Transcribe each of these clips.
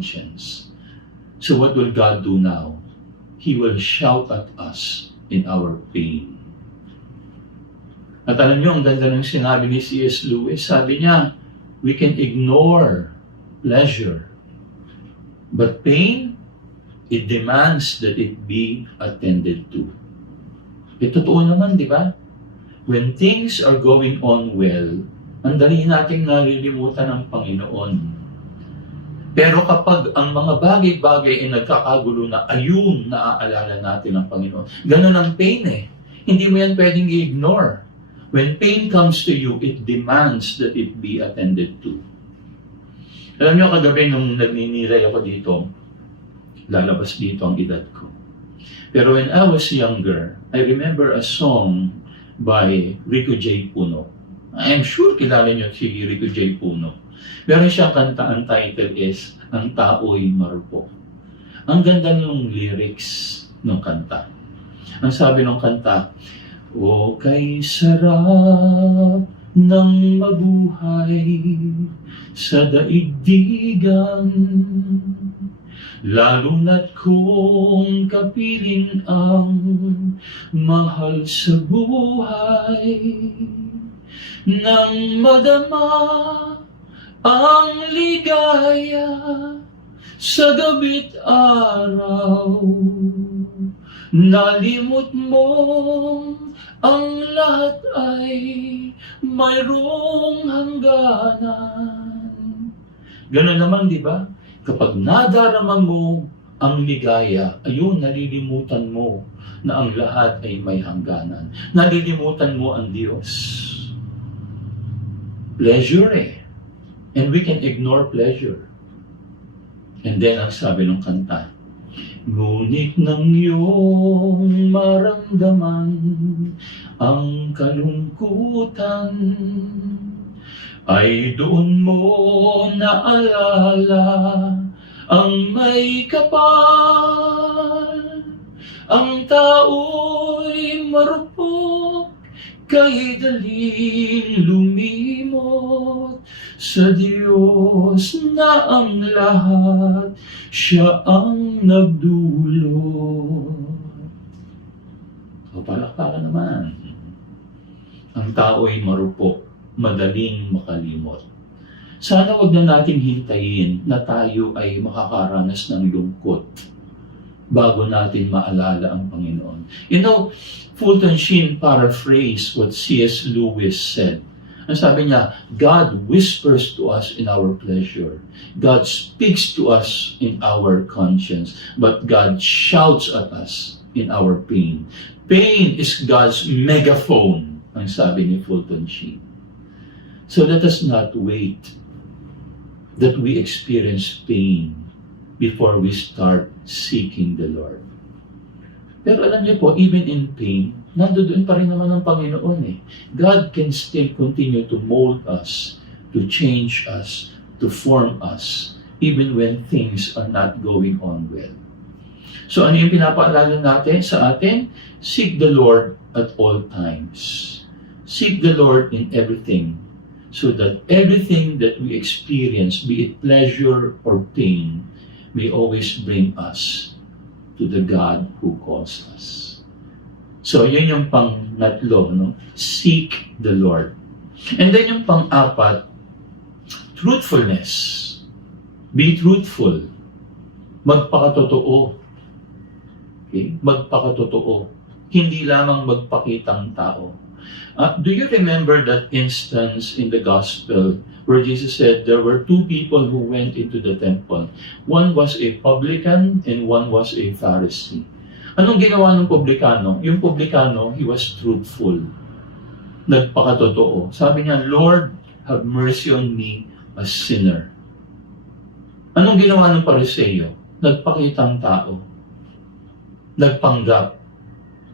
conscience. So what will God do now? He will shout at us in our pain. At alam niyo, ang ganda ng sinabi ni C.S. Lewis. Sabi niya, we can ignore pleasure, but pain, it demands that it be attended to. Totoo naman, di ba? When things are going on well, ang dali nating nalilimutan ng Panginoon. Pero kapag ang mga bagay-bagay ay nagkakagulo na, ayun, naaalala natin ang Panginoon. Ganun ang pain eh. Hindi mo yan pwedeng i-ignore. When pain comes to you, it demands that it be attended to. Alam niyo, kagabi nung nagninilay ako dito, lalabas dito ang edad ko. Pero when I was younger, I remember a song by Rico J. Puno. I am sure kilala niyo si Rico J. Puno. Meron siyang kanta, ang title is, Ang Tao'y Marupok. Ang ganda ng lyrics ng kanta. Ang sabi ng kanta, o kay sarap ng mabuhay sa daigdigan, lalo na't kung kapiling ang mahal sa buhay, nang madama ang ligaya sa gabi't araw, nalimot mo ang lahat ay mayroong hangganan. Ganun naman, di ba? Kapag nadarama mo ang ligaya, ayun, nalilimutan mo na ang lahat ay may hangganan. Nalilimutan mo ang Diyos. Pleasure eh. And we can ignore pleasure. And then, ang sabi ng kanta, ngunit nang iyong maramdaman ang kalungkutan, ay doon mo naalala ang may kapal. Ang tao'y marupok, kay daling lumimot sa Diyos na ang lahat, siya ang nagdulot. O palakpakan naman. Ang tao'y marupok, madaling makalimot. Sana wag na nating hintayin na tayo ay makakaranas ng lungkot bago natin maalala ang Panginoon. You know, Fulton Sheen paraphrased what C.S. Lewis said. Ang sabi niya, God whispers to us in our pleasure. God speaks to us in our conscience. But God shouts at us in our pain. Pain is God's megaphone, ang sabi ni Fulton Sheen. So let us not wait that we experience pain before we start seeking the Lord. Pero alam niyo po, even in pain, nandoon pa rin naman ang Panginoon eh. God can still continue to mold us, to change us, to form us, even when things are not going on well. So ano yung pinapaalala natin sa atin? Seek the Lord at all times. Seek the Lord in everything, so that everything that we experience, be it pleasure or pain, may always bring us to the God who calls us. So, yun yung pang-natlo, no? Seek the Lord. And then yung pang-apat, truthfulness. Be truthful. Magpakatotoo. Okay? Magpakatotoo. Hindi lamang magpakitang tao. Do you remember that instance in the gospel where Jesus said there were two people who went into the temple? One was a publican and one was a Pharisee. Anong ginawa ng publikano? Yung publikano, he was truthful. Nagpakatotoo. Sabi niya, Lord, have mercy on me, a sinner. Anong ginawa ng Pariseo? Nagpakitang tao. Nagpanggap.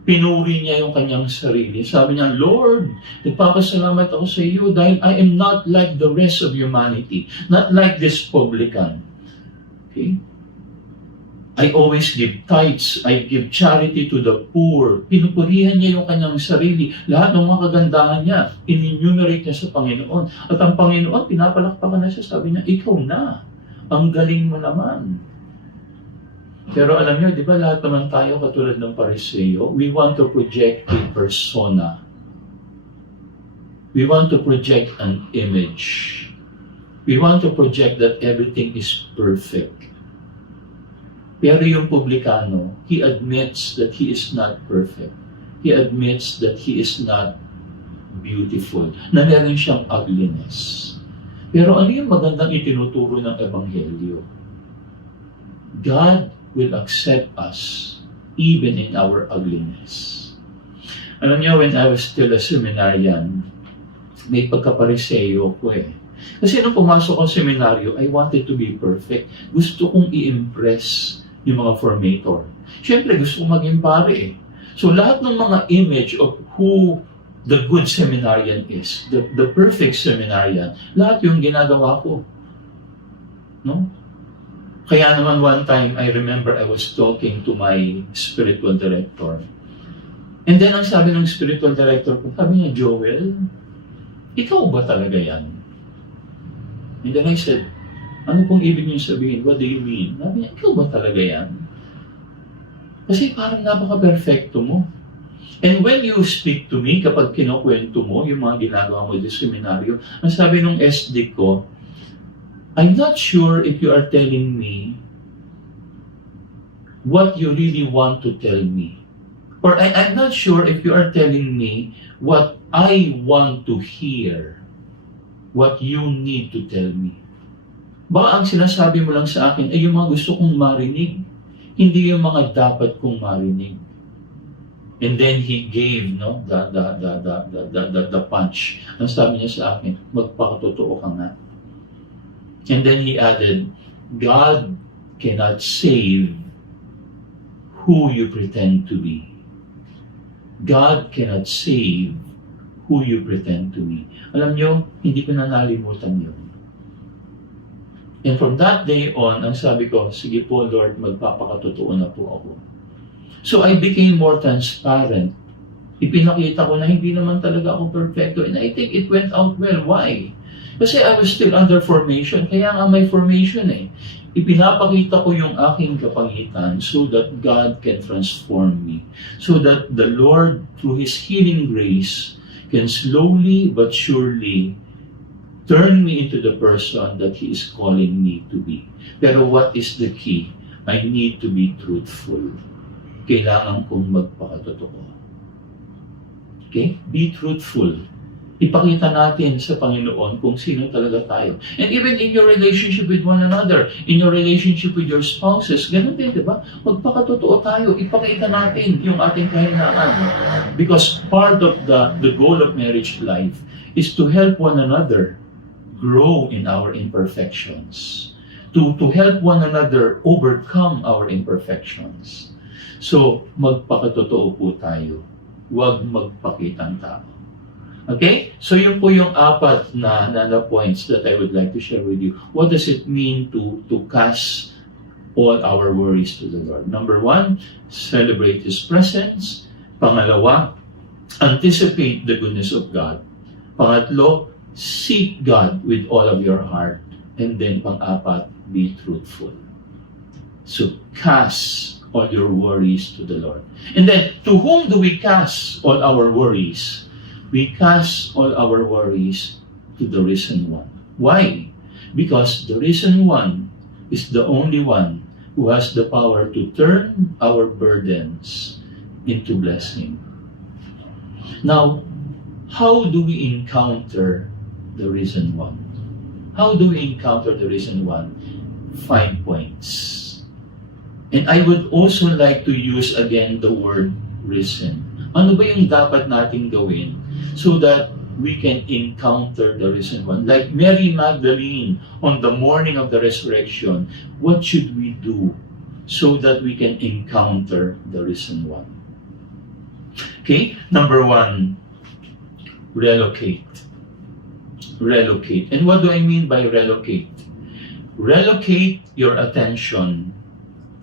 Pinuri niya yung kanyang sarili. Sabi niya, Lord, nagpapasalamat ako sa iyo dahil I am not like the rest of humanity. Not like this publican. Okay? I always give tithes. I give charity to the poor. Pinupurihan niya yung kanyang sarili. Lahat ng mga kagandahan niya, in-enumerate niya sa Panginoon. At ang Panginoon, pinapalakpakan na siya. Sabi niya, ikaw na. Ang galing mo naman. Pero alam nyo, di ba lahat naman tayo katulad ng Pariseo, we want to project a persona. We want to project an image. We want to project that everything is perfect. Pero yung publikano, he admits that he is not perfect. He admits that he is not beautiful, na meron siyang ugliness. Pero ano yung magandang itinuturo ng Ebanghelyo? God will accept us even in our ugliness. Alam niyo, when I was still a seminarian, may pagkapariseo ko eh. Kasi nung pumasok akong seminaryo, I wanted to be perfect. Gusto kong i-impress yung mga formator. Siyempre, gusto kong maging pare eh. So lahat ng mga image of who the good seminarian is, the perfect seminarian, lahat yung ginagawa ko. No? Kaya naman one time, I remember I was talking to my spiritual director. And then ang sabi ng spiritual director ko, sabi niya, Joel, ikaw ba talaga yan? And then I said, ano pong ibig niyo sabihin? What do you mean? Sabi niya, ikaw ba talaga yan? Kasi parang napaka-perfecto mo. And when you speak to me, kapag kinukwento mo yung mga ginagawa mo sa seminaryo, ang sabi ng SD ko, I'm not sure if you are telling me what you really want to tell me. Or I'm not sure if you are telling me what I want to hear, what you need to tell me. Baka ang sinasabi mo lang sa akin ay yung mga gusto kong marinig, hindi yung mga dapat kong marinig. And then he gave the punch. Ang sabi niya sa akin, magpakatotoo ka nga. And then he added, God cannot save who you pretend to be. God cannot save who you pretend to be. Alam nyo, hindi ko na nalimutan yun. And from that day on, ang sabi ko, sige po Lord, magpapakatotoo na po ako. So I became more transparent. Ipinakita ko na hindi naman talaga ako perfecto. And I think it went out well. Why? Kasi I was still under formation. Kaya nga may formation eh. Ipinapakita ko yung aking kapangitan so that God can transform me. So that the Lord, through His healing grace, can slowly but surely turn me into the person that He is calling me to be. Pero what is the key? I need to be truthful. Kailangan kong magpakatotoo. Okay? Be truthful. Ipakita natin sa Panginoon kung sino talaga tayo. And even in your relationship with one another, in your relationship with your spouses, ganun din, di ba? Magpakatotoo tayo. Ipakita natin yung ating kahinaan. Because part of the goal of marriage life is to help one another grow in our imperfections. To help one another overcome our imperfections. So, magpakatotoo po tayo. Huwag magpakitang tao. Okay? So yun po yung apat na points that I would like to share with you. What does it mean to cast all our worries to the Lord? Number 1, celebrate His presence. Pangalawa, anticipate the goodness of God. Pangatlo, seek God with all of your heart. And then pang-apat, be truthful. So cast all your worries to the Lord. And then, to whom do we cast all our worries? We cast all our worries to the risen one. Why? Because the risen one is the only one who has the power to turn our burdens into blessing. Now, how do we encounter the risen one? How do we encounter the risen one? 5 points. And I would also like to use again the word risen. Ano ba yung dapat nating gawin so that we can encounter the risen one? Like Mary Magdalene on the morning of the resurrection, what should we do so that we can encounter the risen one? Okay, number 1, relocate. Relocate. And what do I mean by relocate? Relocate your attention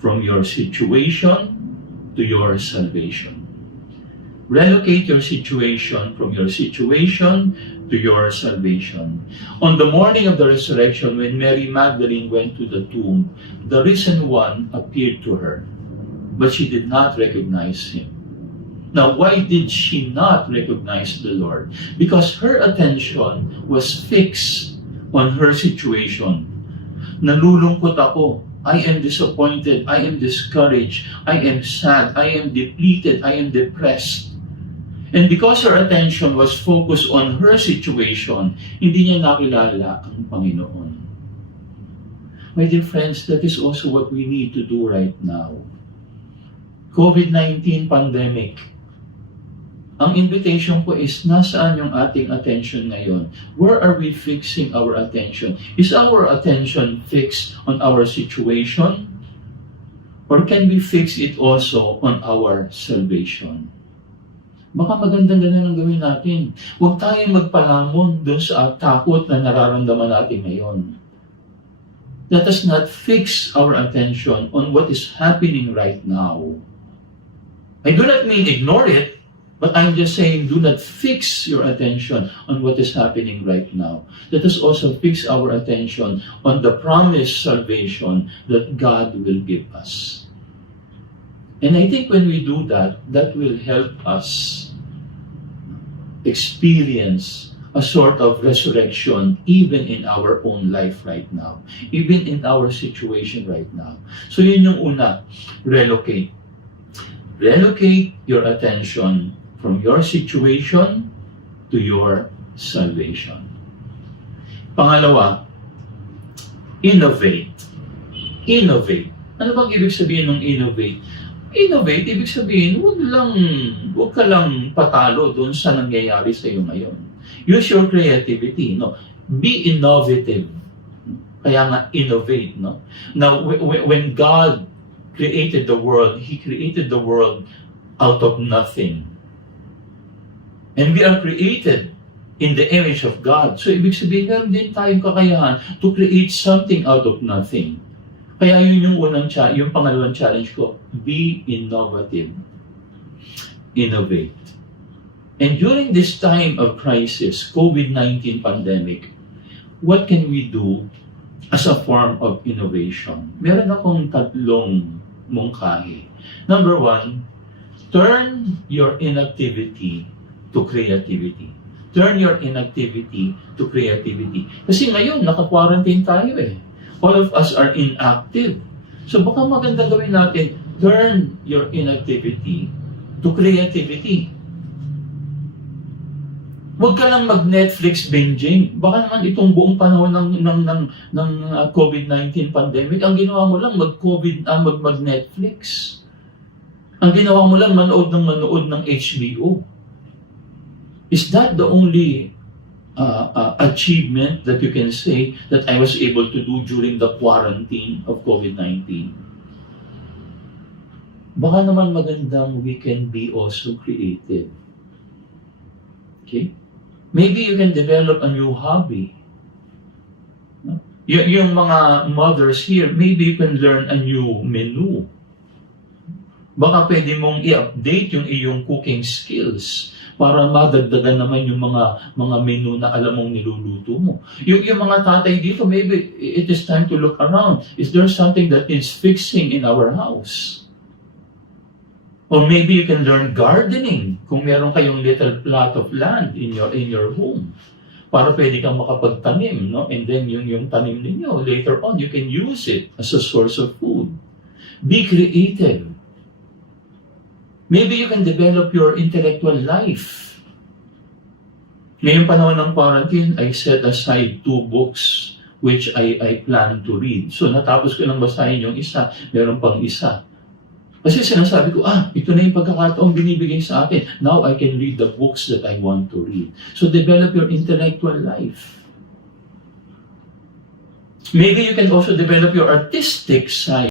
from your situation to your salvation. Relocate your situation from your situation to to your salvation. On the morning of the resurrection, when Mary Magdalene went to the tomb, the risen one appeared to her, but she did not recognize him. Now, why did she not recognize the Lord? Because her attention was fixed on her situation. Nalulungkot ako. I am disappointed. I am discouraged. I am sad. I am depleted. I am depressed. And because her attention was focused on her situation, hindi niya nakilala ang Panginoon. My dear friends, that is also what we need to do right now. COVID-19 pandemic. Ang invitation ko is, nasaan yung ating attention ngayon? Where are we fixing our attention? Is our attention fixed on our situation? Or can we fix it also on our salvation? Baka magandang ganun ang gawin natin. Huwag tayong magpalamon doon sa takot na nararamdaman natin ngayon. Let us not fix our attention on what is happening right now. I do not mean ignore it, but I'm just saying do not fix your attention on what is happening right now. Let us also fix our attention on the promised salvation that God will give us. And I think when we do that, that will help us experience a sort of resurrection even in our own life right now, even in our situation right now. So yun yung una, relocate. Relocate your attention from your situation to your salvation. Pangalawa, innovate. Innovate. Ano bang ibig sabihin ng innovate? Innovate, ibig sabihin, huwag ka lang patalo doon sa nangyayari sa iyo ngayon. Use your creativity, no? Be innovative. Kaya nga, innovate, no? Now, when God created the world, He created the world out of nothing. And we are created in the image of God. So, ibig sabihin, meron din tayong kakayahan to create something out of nothing. Kaya yun yung pangalawang challenge ko, be innovative. Innovate. And during this time of crisis, COVID-19 pandemic, what can we do as a form of innovation? Meron akong tatlong mungkahi. Number one, turn your inactivity to creativity. Turn your inactivity to creativity. Kasi ngayon, naka-quarantine tayo eh. All of us are inactive. So baka maganda gawin natin, turn your inactivity to creativity. Huwag ka lang mag-Netflix binging. Baka naman itong buong panahon ng COVID-19 pandemic, ang ginawa mo lang mag-Netflix. Ang ginawa mo lang manood ng HBO. Is that the only achievement that you can say that I was able to do during the quarantine of COVID-19? Baka naman magandang we can be also creative. Okay? Maybe you can develop a new hobby. No? Yung mga mothers here, maybe you can learn a new menu. Baka pwede mong i-update yung iyong cooking skills para madagdagan naman yung mga menu na alam mong niluluto mo. Yung mga tatay dito, maybe it is time to look around. Is there something that needs fixing in our house? Or maybe you can learn gardening kung meron kayong little plot of land in your home. Para pwede kang makapagtanim, no? And then yung tanim ninyo, later on, you can use it as a source of food. Be creative. Maybe you can develop your intellectual life. Ngayong panahon ng quarantine, I set aside 2 books which I plan to read. So natapos ko lang basahin yung isa, meron pang isa. Kasi sinasabi ko, ito na yung pagkakataong binibigay sa akin. Now I can read the books that I want to read. So develop your intellectual life. Maybe you can also develop your artistic side.